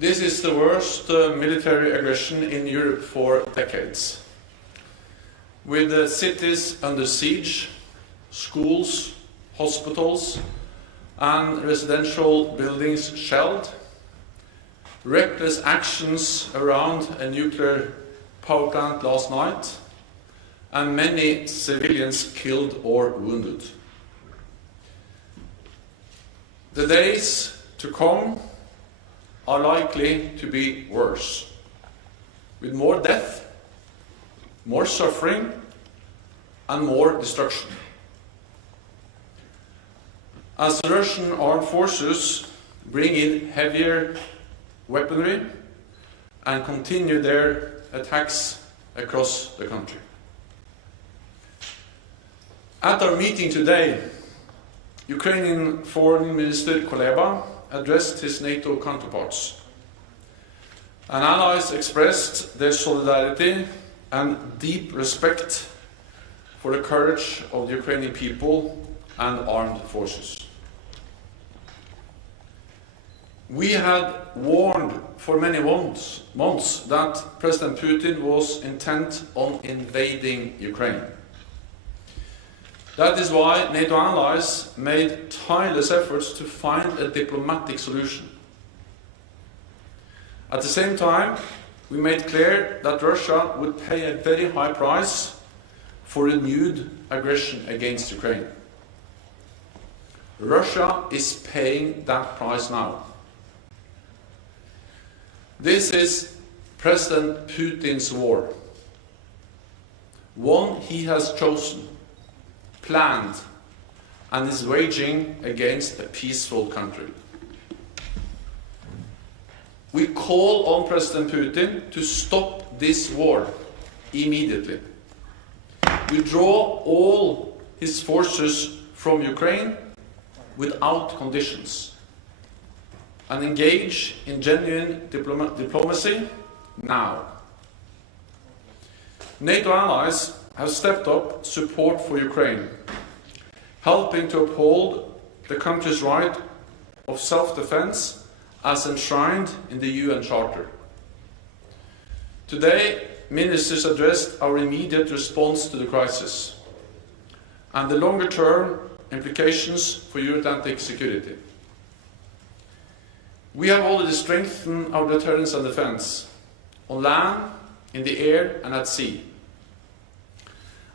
This is the worst military aggression in Europe for decades. With cities under siege, schools, hospitals and residential buildings shelled, reckless actions around a nuclear power plant last night, and many civilians killed or wounded. The days to come are likely to be worse, with more death, more suffering, and more destruction. As the Russian armed forces bring in heavier weaponry and continue their attacks across the country. At our meeting today, Ukrainian Foreign Minister Kuleba addressed his NATO counterparts, and allies expressed their solidarity and deep respect for the courage of the Ukrainian people and armed forces. We had warned for many months that President Putin was intent on invading Ukraine. That is why NATO allies made tireless efforts to find a diplomatic solution. At the same time, we made clear that Russia would pay a very high price for renewed aggression against Ukraine. Russia is paying that price now. This is President Putin's war, one he has chosen, planned, and is waging against a peaceful country. We call on President Putin to stop this war immediately, withdraw all his forces from Ukraine without conditions, and engage in genuine diplomacy now. NATO allies have stepped up support for Ukraine, helping to uphold the country's right of self-defense as enshrined in the UN Charter. Today, ministers addressed our immediate response to the crisis and the longer-term implications for Euro-Atlantic security. We have already strengthened our deterrence and defense on land, in the air and at sea.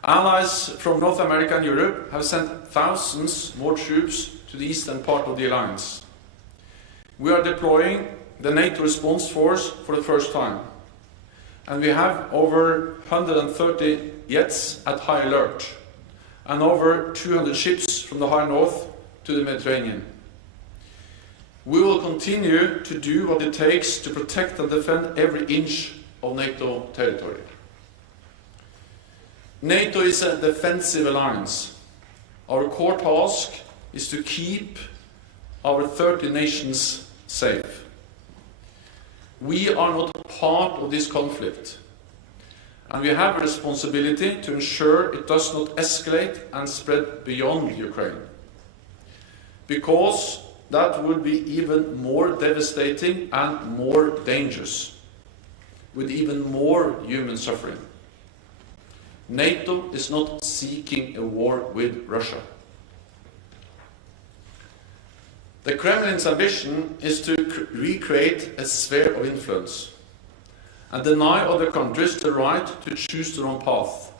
Allies from North America and Europe have sent thousands more troops to the eastern part of the alliance. We are deploying the NATO response force for the first time, and we have over 130 jets at high alert and over 200 ships from the high north to the Mediterranean. We will continue to do what it takes to protect and defend every inch of NATO territory. NATO is a defensive alliance. Our core task is to keep our 30 nations safe. We are not part of this conflict, and we have a responsibility to ensure it does not escalate and spread beyond Ukraine, because that would be even more devastating and more dangerous, with even more human suffering. NATO is not seeking a war with Russia. The Kremlin's ambition is to recreate a sphere of influence and deny other countries the right to choose their own path.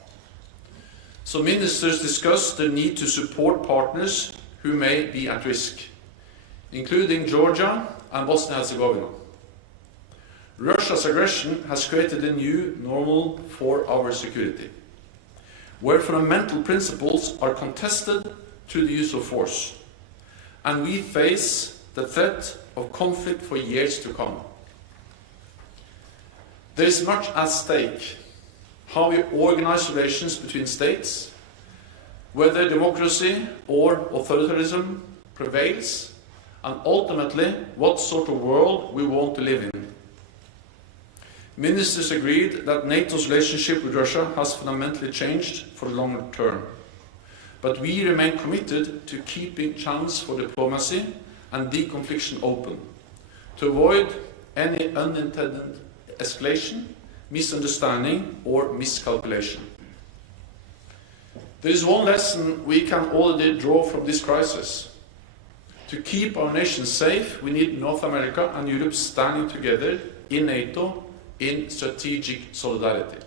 So ministers discussed the need to support partners who may be at risk, including Georgia and Bosnia-Herzegovina. Russia's aggression has created a new normal for our security, where fundamental principles are contested through the use of force, and we face the threat of conflict for years to come. There is much at stake: how we organize relations between states, whether democracy or authoritarianism prevails, and ultimately what sort of world we want to live in. Ministers agreed that NATO's relationship with Russia has fundamentally changed for the longer term, but we remain committed to keeping channels for diplomacy and deconfliction open, to avoid any unintended escalation, misunderstanding, or miscalculation. There is one lesson we can already draw from this crisis. To keep our nation safe, we need North America and Europe standing together in NATO in strategic solidarity.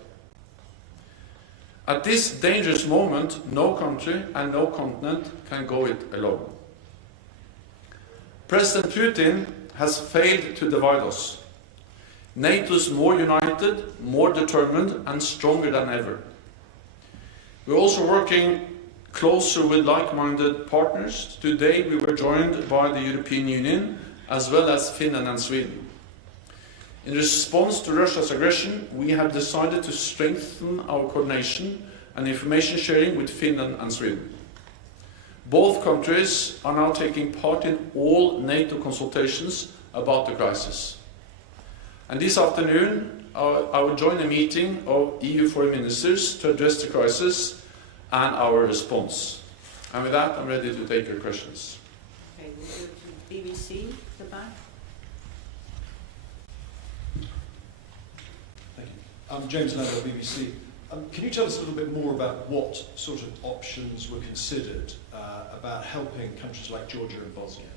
At this dangerous moment, no country and no continent can go it alone. President Putin has failed to divide us. NATO is more united, more determined, and stronger than ever. We're also working closer with like-minded partners. Today we were joined by the European Union, as well as Finland and Sweden. In response to Russia's aggression, we have decided to strengthen our coordination and information sharing with Finland and Sweden. Both countries are now taking part in all NATO consultations about the crisis. And this afternoon, I will join a meeting of EU foreign ministers to address the crisis and our response. And with that, I'm ready to take your questions. Okay, we'll go to BBC, the back. Thank you. I'm James Landau, BBC. Can you tell us a little bit more about what sort of options were considered about helping countries like Georgia and Bosnia?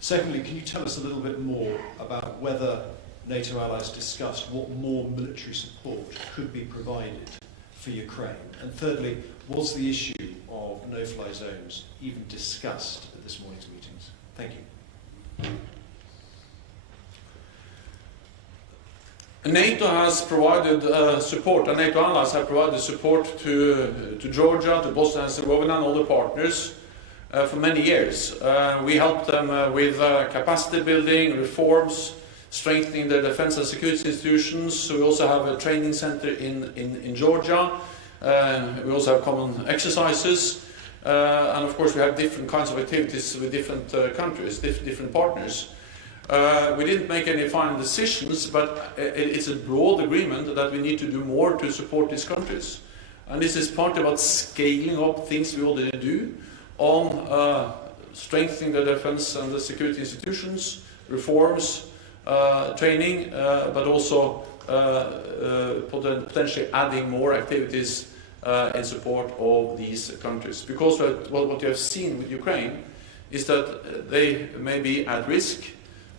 Secondly, can you tell us a little bit more about whether NATO allies discussed what more military support could be provided for Ukraine? And thirdly, was the issue of no-fly zones even discussed at this morning's meetings? Thank you. NATO has provided support, and NATO allies have provided support to Georgia, to Bosnia and Herzegovina and other partners for many years. We helped them with capacity building, reforms, strengthening their defense and security institutions. We also have a training center in Georgia. We also have common exercises. And of course we have different kinds of activities with different countries, different partners. We didn't make any final decisions, but it's a broad agreement that we need to do more to support these countries. And this is partly about scaling up things we already do on strengthening the defense and the security institutions, reforms, training, but also potentially adding more activities in support of these countries. Because what you have seen with Ukraine is that they may be at risk,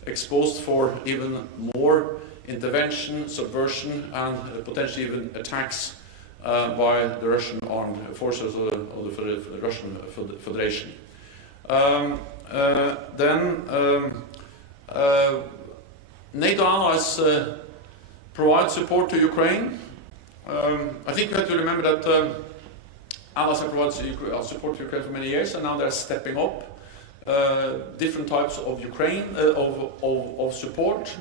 exposed for even more intervention, subversion, and potentially even attacks by the Russian armed forces of the Russian Federation. NATO allies provide support to Ukraine. I think we have to remember that allies have provided support to Ukraine for many years, and now they're stepping up different types of Ukraine of support,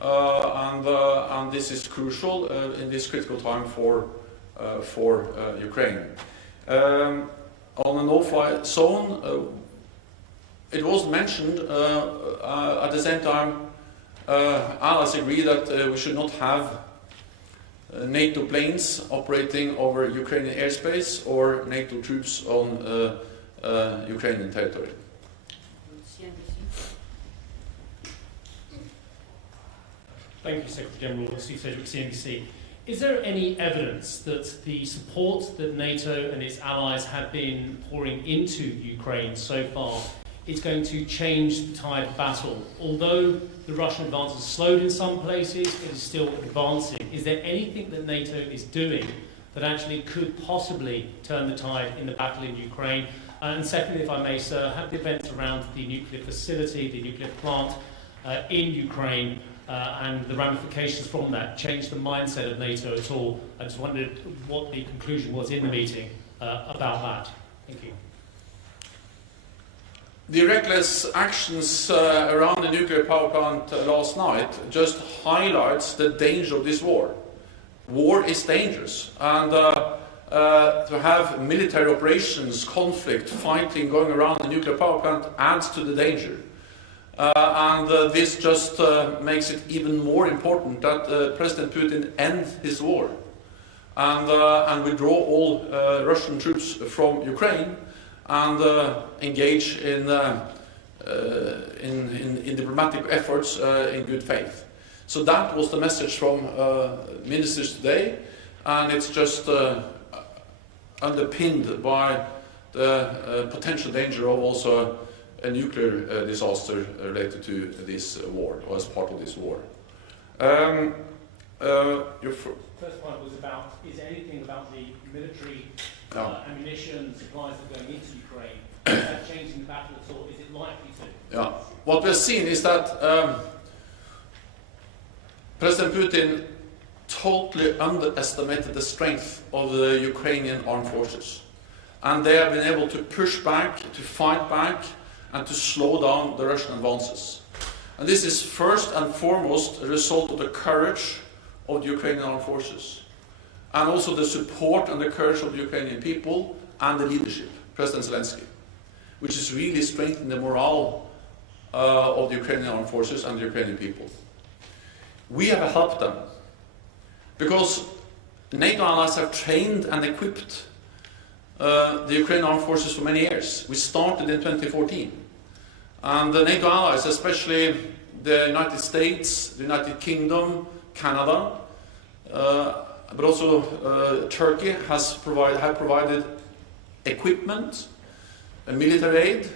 and this is crucial in this critical time for Ukraine. On a no-fly zone, it was mentioned at the same time. Allies agree that we should not have NATO planes operating over Ukrainian airspace or NATO troops on Ukrainian territory. Thank you, Secretary General Steve Sedgwick, CNBC. Is there any evidence that the support that NATO and its allies have been pouring into Ukraine so far is going to change the tide of battle? Although the Russian advance has slowed in some places, it is still advancing. Is there anything that NATO is doing that actually could possibly turn the tide in the battle in Ukraine? And secondly, if I may, sir, have the events around the nuclear facility, the nuclear plant in Ukraine, and the ramifications from that changed the mindset of NATO at all? I just wondered what the conclusion was in the meeting about that. Thank you. The reckless actions around the nuclear power plant last night just highlights the danger of this war. War is dangerous, and to have military operations, conflict, fighting going around the nuclear power plant adds to the danger. This just makes it even more important that President Putin end his war and withdraw all Russian troops from Ukraine and engage in diplomatic efforts in good faith. So that was the message from ministers today, and it's just underpinned by the potential danger of also a nuclear disaster related to this war, or as part of this war. Your First point was about, is there anything about the military No. ammunition supplies that are going into Ukraine? Is that changing the battle at all? Is it likely to? Yeah. What we're seeing is that President Putin totally underestimated the strength of the Ukrainian armed forces. And they have been able to push back, to fight back, and to slow down the Russian advances. And this is first and foremost a result of the courage of the Ukrainian armed forces, and also the support and the courage of the Ukrainian people and the leadership, President Zelensky, which has really strengthened the morale of the Ukrainian armed forces and the Ukrainian people. We have helped them because NATO allies have trained and equipped the Ukrainian armed forces for many years. We started in 2014, and the NATO allies, especially the United States, the United Kingdom, Canada, but also Turkey have provided equipment, military aid,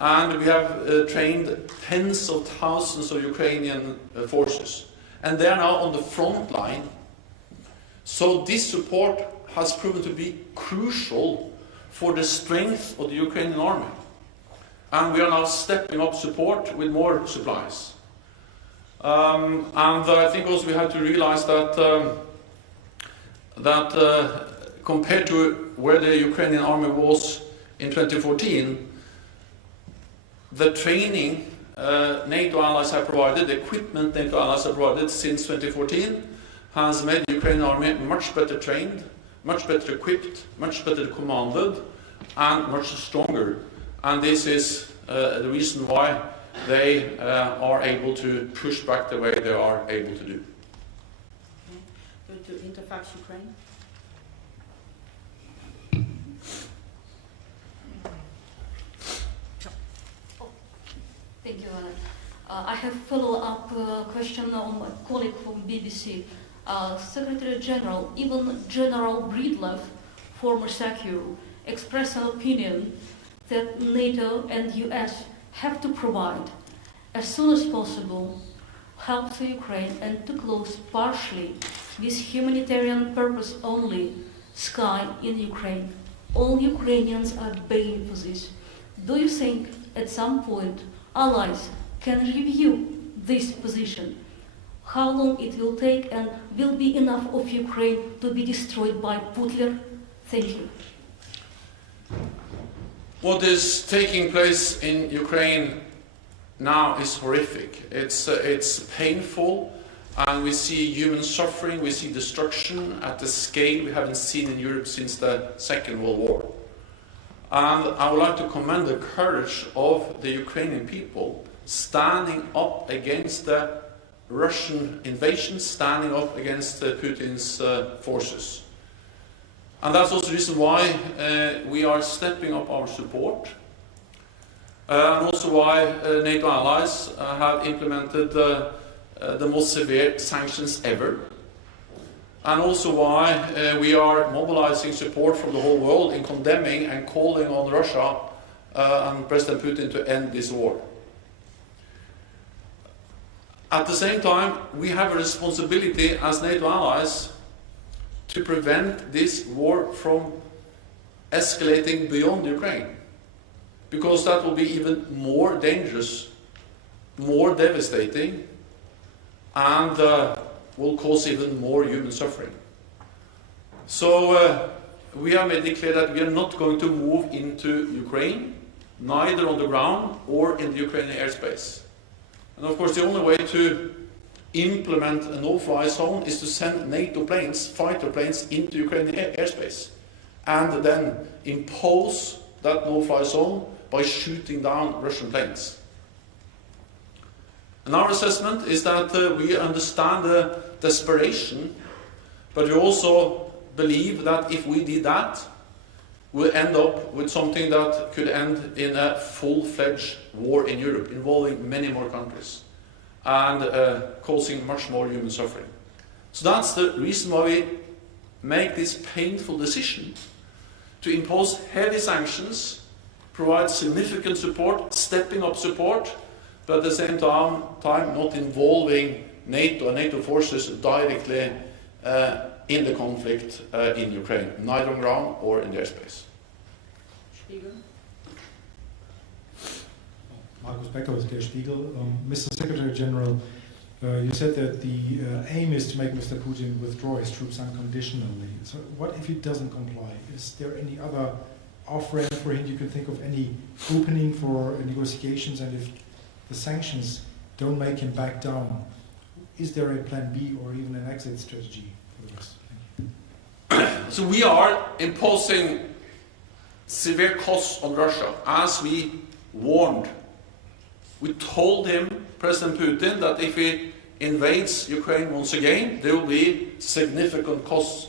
and we have trained tens of thousands of Ukrainian forces. And they are now on the front line. So this support has proven to be crucial for the strength of the Ukrainian army. And we are now stepping up support with more supplies. And I think also we have to realize that compared to where the Ukrainian army was in 2014, the training NATO allies have provided, the equipment NATO allies have provided since 2014 has made the Ukrainian army much better trained, much better equipped, much better commanded, and much stronger. And this is the reason why they are able to push back the way they are able to do. Okay. Go to Interfax Ukraine. Thank you, Alan. I have follow-up question on my colleague from BBC. Secretary General, even General Breedlove, former SACEUR, expressed an opinion that NATO and US have to provide, as soon as possible, help to Ukraine and to close partially with humanitarian purpose only sky in Ukraine. All Ukrainians are begging for this. Do you think at some point allies can review this position? How long it will take, and will be enough of Ukraine to be destroyed by Putin? Thank you. What is taking place in Ukraine now is horrific. It's painful, and we see human suffering, we see destruction at a scale we haven't seen in Europe since the Second World War. And I would like to commend the courage of the Ukrainian people standing up against the Russian invasion, standing up against Putin's forces. And that's also the reason why we are stepping up our support, and also why NATO allies have implemented the most severe sanctions ever, and also why we are mobilizing support from the whole world in condemning and calling on Russia and President Putin to end this war. At the same time, we have a responsibility as NATO allies to prevent this war from escalating beyond Ukraine, because that will be even more dangerous, more devastating, and will cause even more human suffering. So we have made it clear that we are not going to move into Ukraine, neither on the ground or in the Ukrainian airspace. And of course the only way to implement a no-fly zone is to send NATO planes, fighter planes, into Ukrainian airspace, and then impose that no-fly zone by shooting down Russian planes. And our assessment is that we understand the desperation, but we also believe that if we did that, we'll end up with something that could end in a full-fledged war in Europe, involving many more countries. and causing much more human suffering. So that's the reason why we make this painful decision to impose heavy sanctions, provide significant support, stepping up support, but at the same time not involving NATO and NATO forces directly in the conflict in Ukraine, neither on ground or in the airspace. Spiegel. Markus Becker with Der Spiegel. Mr. Secretary General, you said that the aim is to make Mr. Putin withdraw his troops unconditionally. So what if he doesn't comply? Is there any other off-ramp for him? You can think of any opening for negotiations, and if the sanctions don't make him back down, is there a plan B or even an exit strategy for this? So we are imposing severe costs on Russia, as we warned. We told him, President Putin, that if he invades Ukraine once again, there will be significant costs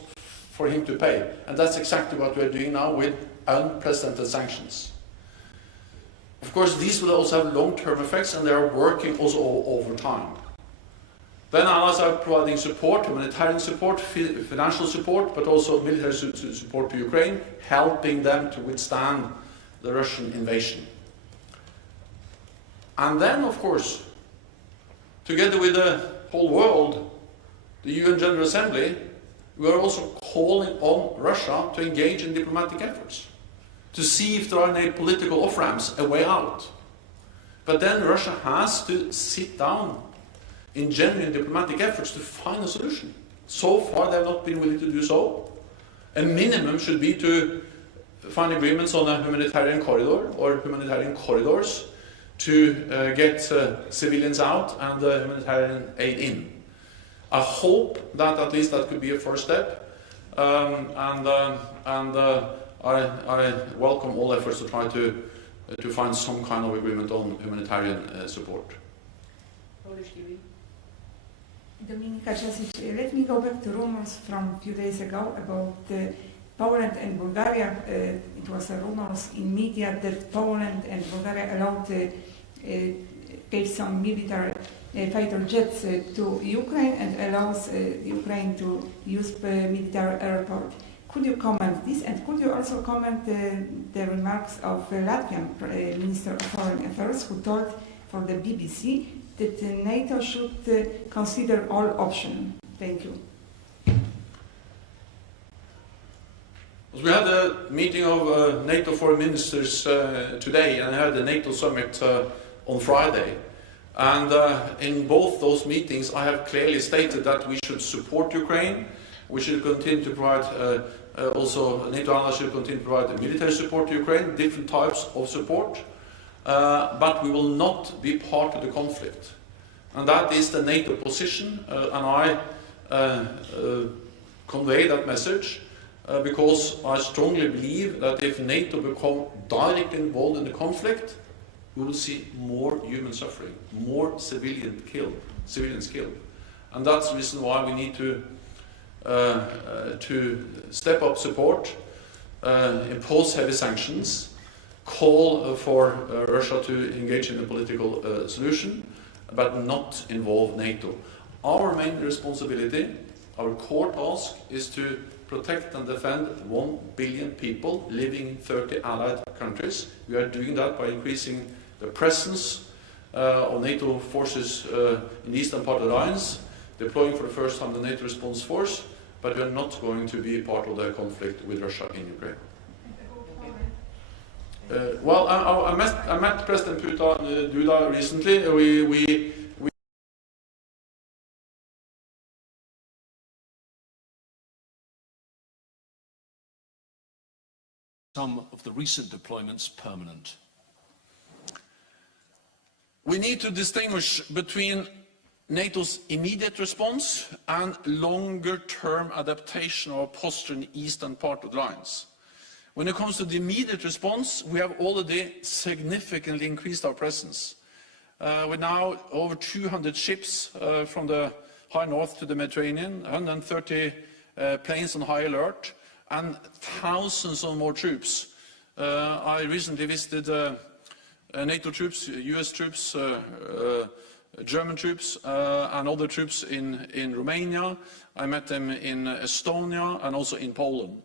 for him to pay. And that's exactly what we're doing now with unprecedented sanctions. Of course, these will also have long-term effects, and they are working also over time. Then allies are providing support, humanitarian support, financial support, but also military support to Ukraine, helping them to withstand the Russian invasion. And then, of course, together with the whole world, the UN General Assembly, we are also calling on Russia to engage in diplomatic efforts, to see if there are any political off-ramps, a way out. But then Russia has to sit down in genuine diplomatic efforts to find a solution. So far they have not been willing to do so. A minimum should be to find agreements on a humanitarian corridor or humanitarian corridors to get civilians out and humanitarian aid in. I hope that at least that could be a first step, and I welcome all efforts to try to find some kind of agreement on humanitarian support. Polish TV. Dominika Jasic, let me go back to rumors from a few days ago about Poland and Bulgaria. It was rumors in media that Poland and Bulgaria gave some military fighter jets to Ukraine and allows Ukraine to use the military airport. Could you comment this, and could you also comment the remarks of Latvian Minister of Foreign Affairs, who told for the BBC that NATO should consider all options? Thank you. We had a meeting of NATO foreign ministers today, and I had the NATO summit on Friday. And in both those meetings, I have clearly stated that we should support Ukraine. We should continue to provide, also NATO allies should continue to provide military support to Ukraine, different types of support. But we will not be part of the conflict. And that is the NATO position, and I convey that message because I strongly believe that if NATO become directly involved in the conflict, we will see more human suffering, more civilians killed. And that's the reason why we need to step up support, impose heavy sanctions, call for Russia to engage in a political solution, but not involve NATO. Our main responsibility, our core task, is to protect and defend 1 billion people living in 30 allied countries. We are doing that by increasing the presence of NATO forces in the eastern part of the alliance, deploying for the first time the NATO response force, but we are not going to be part of the conflict with Russia in Ukraine. Well, I met President Duda recently. We some of the recent deployments permanent? We need to distinguish between NATO's immediate response and longer-term adaptation of our posture in the eastern part of the alliance. When it comes to the immediate response, we have already significantly increased our presence. We're now over 200 ships from the high north to the Mediterranean, 130 planes on high alert, and thousands of more troops. I recently visited NATO troops, US troops, German troops and other troops in Romania. I met them in Estonia and also in Poland.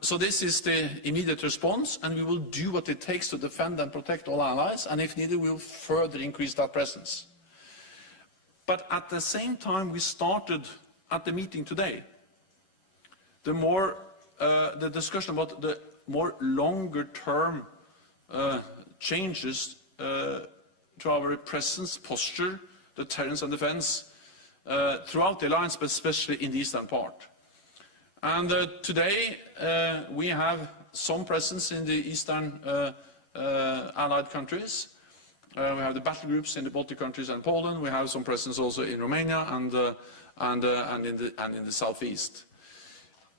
So this is the immediate response, and we will do what it takes to defend and protect all allies, and if needed, we will further increase that presence. But at the same time, we started at the meeting today, the discussion about the more longer-term changes to our presence, posture, deterrence and defense throughout the alliance, but especially in the eastern part. And today we have some presence in the eastern allied countries. We have the battle groups in the Baltic countries and Poland. We have some presence also in Romania and in the southeast.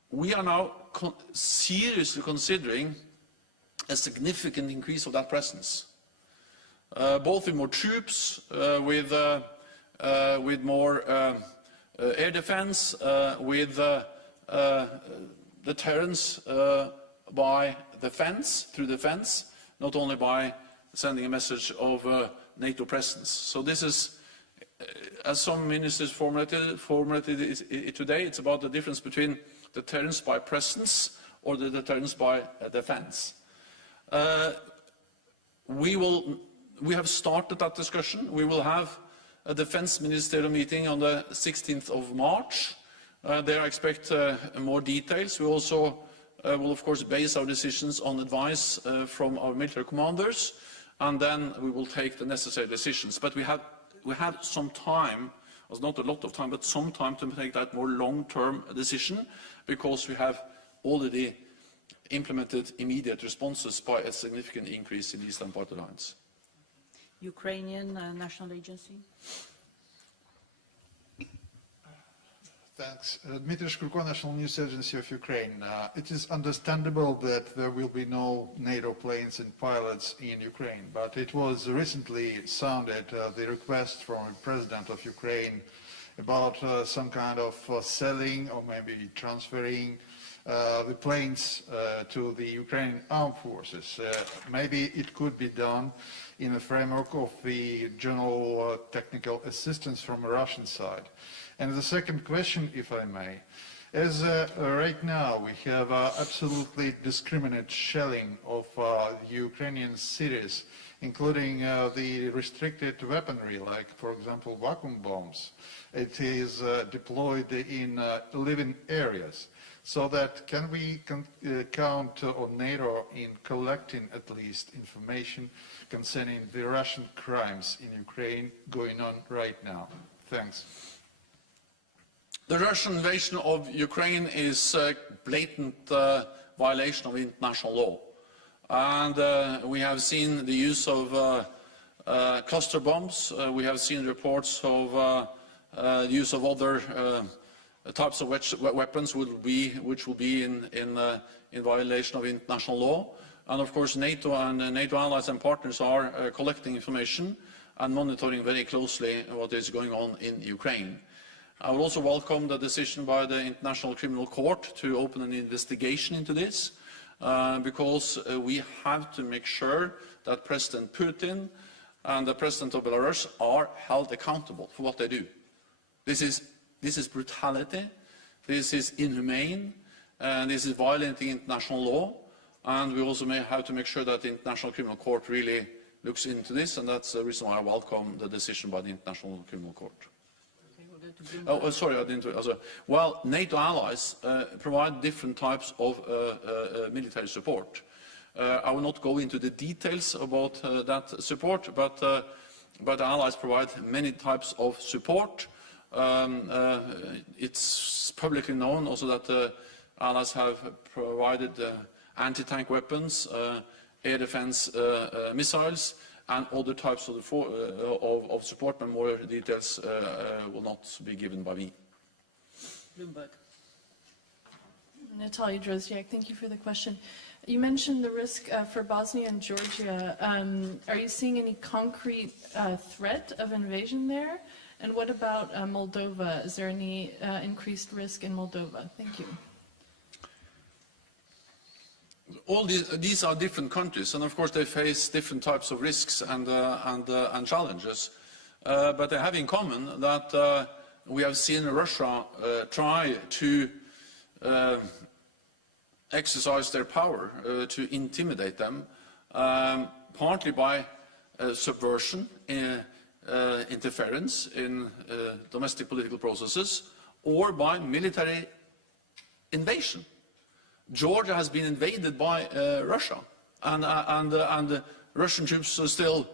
We are now seriously considering a significant increase of that presence, both with more troops, with more air defense, with deterrence by defense, through defense, not only by sending a message of NATO presence. So this is, as some ministers formulated it today, it's about the difference between deterrence by presence or the deterrence by defense. We have started that discussion. We will have a defense ministerial meeting on the 16th of March. There I expect more details. We also will of course base our decisions on advice from our military commanders, and then we will take the necessary decisions. But we have some time, well, not a lot of time, but some time to take that more long-term decision, because we have already implemented immediate responses by a significant increase in the eastern part of the alliance. Ukrainian National Agency. Thanks. Dmitry Shkurko, National News Agency of Ukraine. It is understandable that there will be no NATO planes and pilots in Ukraine, but it was recently sounded the request from the President of Ukraine about some kind of selling or maybe transferring the planes to the Ukrainian armed forces. Maybe it could be done in the framework of the general technical assistance from the Russian side. And the second question, if I may, as right now we have absolutely discriminate shelling of Ukrainian cities, including the restricted weaponry, like, for example, vacuum bombs. It is deployed in living areas. So that can we count on NATO in collecting at least information concerning the Russian crimes in Ukraine going on right now? Thanks. The Russian invasion of Ukraine is a blatant violation of international law. And we have seen the use of cluster bombs. We have seen reports of the use of other types of weapons which will be in violation of international law. And of course NATO and NATO allies and partners are collecting information and monitoring very closely what is going on in Ukraine. I would also welcome the decision by the International Criminal Court to open an investigation into this, because we have to make sure that President Putin and the President of Belarus are held accountable for what they do. This is brutality, this is inhumane, and this is violating international law, and we also may have to make sure that the International Criminal Court really looks into this, and that's the reason why I welcome the decision by the International Criminal Court. Oh, sorry, I didn't. Well, NATO allies provide different types of military support. I will not go into the details about that support, but allies provide many types of support. It's publicly known also that allies have provided anti-tank weapons, air defense missiles, and other types of support, but more details will not be given by me. Bloomberg. Natalia Drozdiak, thank you for the question. You mentioned the risk for Bosnia and Georgia. Are you seeing any concrete threat of invasion there? And what about Moldova? Is there any increased risk in Moldova? Thank you. All these are different countries, and of course they face different types of risks and challenges. but they have in common that we have seen Russia try to exercise their power to intimidate them, partly by subversion, interference in domestic political processes, or by military invasion. Georgia has been invaded by Russia, and Russian troops still,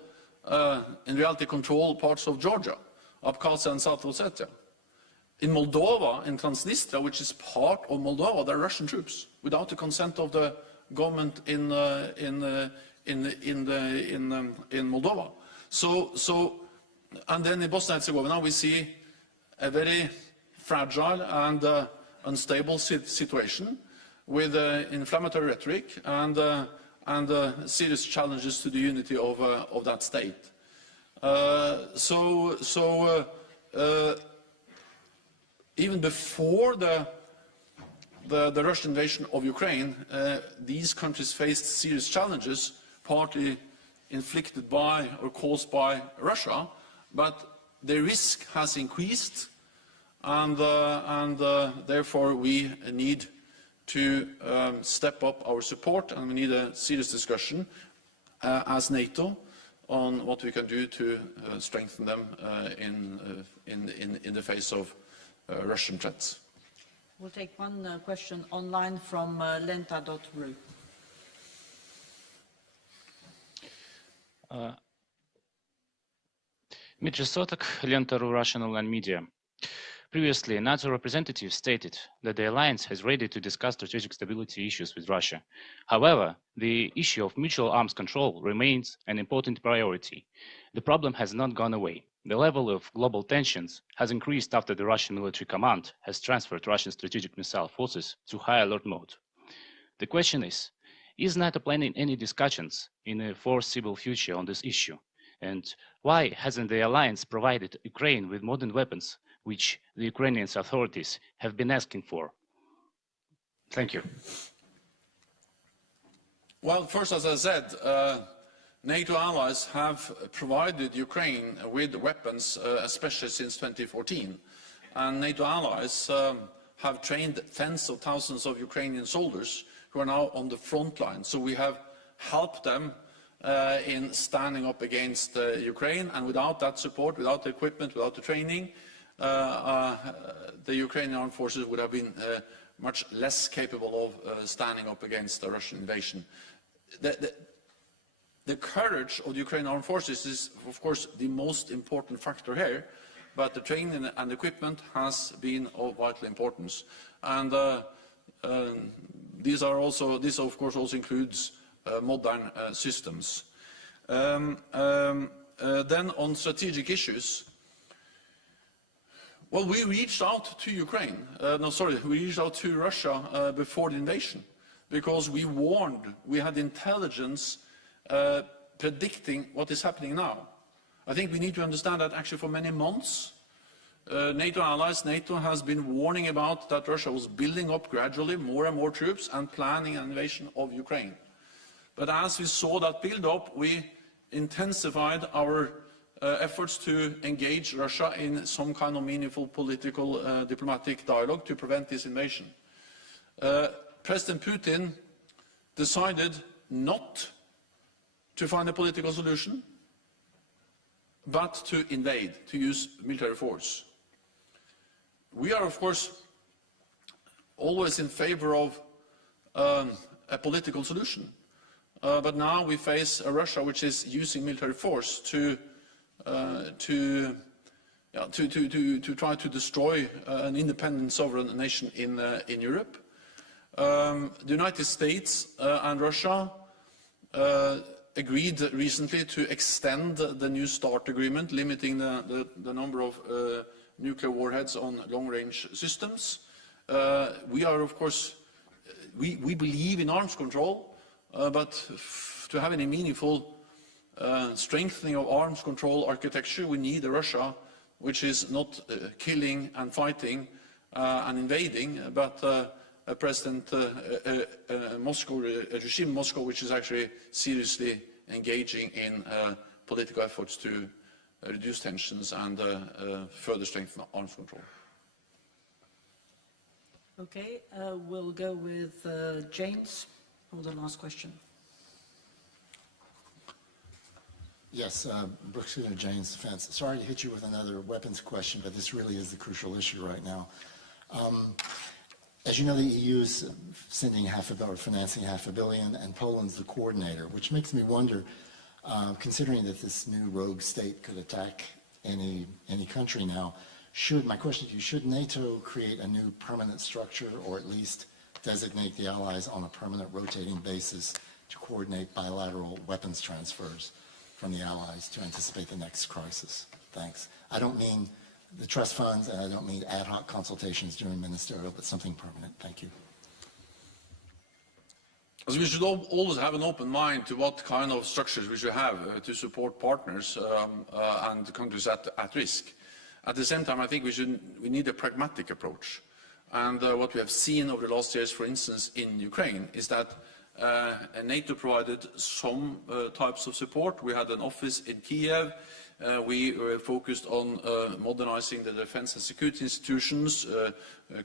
in reality, control parts of Georgia, Abkhazia and South Ossetia. In Moldova, in Transnistria, which is part of Moldova, there are Russian troops without the consent of the government in Moldova. And then in Bosnia and Herzegovina, we see a very fragile and unstable situation with inflammatory rhetoric and serious challenges to the unity of that state. Even before the Russian invasion of Ukraine, these countries faced serious challenges, partly inflicted by or caused by Russia, but the risk has increased, and therefore we need to step up our support, and we need a serious discussion as NATO on what we can do to strengthen them in the face of Russian threats. We'll take one question online from lenta.ru. Dmitry Sotok, Lenta.ru, Russian online media. Previously, NATO representatives stated that the alliance is ready to discuss strategic stability issues with Russia. However, the issue of mutual arms control remains an important priority. The problem has not gone away. The level of global tensions has increased after the Russian military command has transferred Russian strategic missile forces to high alert mode. The question is NATO planning any discussions in a foreseeable future on this issue? And why hasn't the alliance provided Ukraine with modern weapons, which the Ukrainian authorities have been asking for? Thank you. Well, first, as I said, NATO allies have provided Ukraine with weapons, especially since 2014. And NATO allies have trained tens of thousands of Ukrainian soldiers who are now on the front line. So we have helped them in standing up against Ukraine, and without that support, without the equipment, without the training, the Ukrainian armed forces would have been much less capable of standing up against the Russian invasion. The courage of the Ukrainian armed forces is, of course, the most important factor here, but the training and equipment has been of vital importance. And this, of course, also includes modern systems. Then on strategic issues, well, we reached out to Ukraine. We reached out to Russia before the invasion, because we warned, we had intelligence predicting what is happening now. I think we need to understand that actually for many months, NATO allies, NATO has been warning about that Russia was building up gradually more and more troops and planning an invasion of Ukraine. But as we saw that build up, we intensified our efforts to engage Russia in some kind of meaningful political diplomatic dialogue to prevent this invasion. President Putin decided not to find a political solution, but to invade, to use military force. We are, of course, always in favor of a political solution. But now we face a Russia which is using military force to try to destroy an independent sovereign nation in Europe. The United States and Russia agreed recently to extend the New START agreement, limiting the number of nuclear warheads on long-range systems. We are, of course, we believe in arms control, but to have any meaningful strengthening of arms control architecture, we need a Russia which is not killing and fighting and invading, but a regime in Moscow which is actually seriously engaging in political efforts to reduce tensions and further strengthen arms control. Okay, we'll go with James for the last question. Yes, Brooks Skinner, James Defense. Sorry to hit you with another weapons question, but this really is the crucial issue right now. As you know, the EU is sending financing $500 million, and Poland's the coordinator, which makes me wonder, considering that this new rogue state could attack any country now, my question to you, should NATO create a new permanent structure, or at least designate the allies on a permanent rotating basis to coordinate bilateral weapons transfers from the allies to anticipate the next crisis? Thanks. I don't mean the trust funds, and I don't mean ad hoc consultations during ministerial, but something permanent. Thank you. So we should always have an open mind to what kind of structures we should have to support partners and countries at risk. At the same time, I think we need a pragmatic approach. And what we have seen over the last years, for instance, in Ukraine, is that NATO provided some types of support. We had an office in Kiev. We were focused on modernizing the defense and security institutions,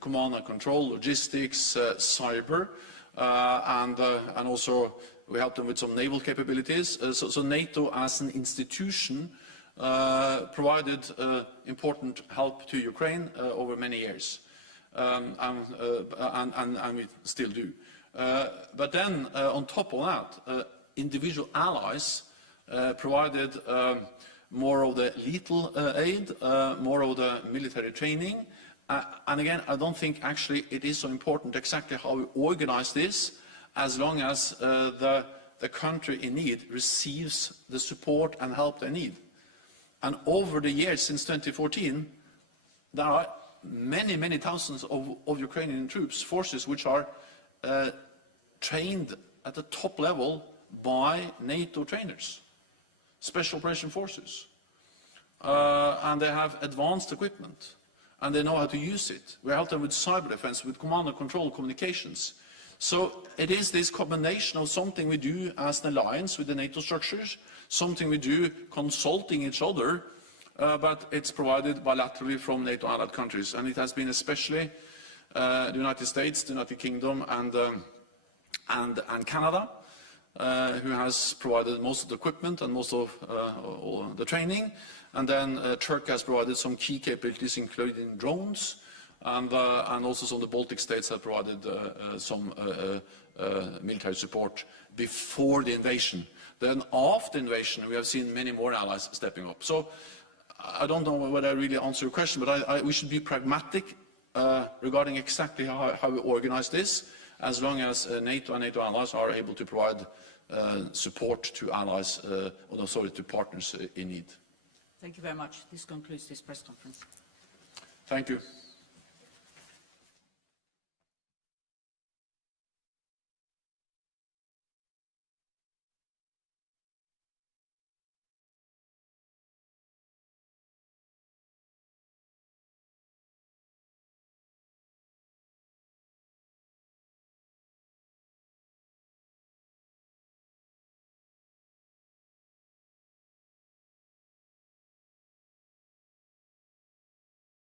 command and control, logistics, cyber, and also we helped them with some naval capabilities. So NATO as an institution provided important help to Ukraine over many years, and we still do. But then, on top of that, individual allies provided more of the lethal aid, more of the military training. And again, I don't think actually it is so important exactly how we organize this, as long as the country in need receives the support and help they need. And over the years since 2014, there are many, many thousands of Ukrainian troops, forces, which are trained at the top level by NATO trainers, special operation forces. And they have advanced equipment, and they know how to use it. We help them with cyber defense, with command and control communications. So it is this combination of something we do as an alliance with the NATO structures, something we do consulting each other, but it's provided bilaterally from NATO allied countries. And it has been especially the United States, the United Kingdom, and Canada, who has provided most of the equipment and most of all the training. And then Turkey has provided some key capabilities, including drones, and also some of the Baltic states have provided some military support before the invasion. Then after the invasion, we have seen many more allies stepping up. So I don't know whether I really answer your question, but we should be pragmatic regarding exactly how we organize this, as long as NATO and NATO allies are able to provide support to allies, to partners in need. Thank you very much. This concludes this press conference. Thank you.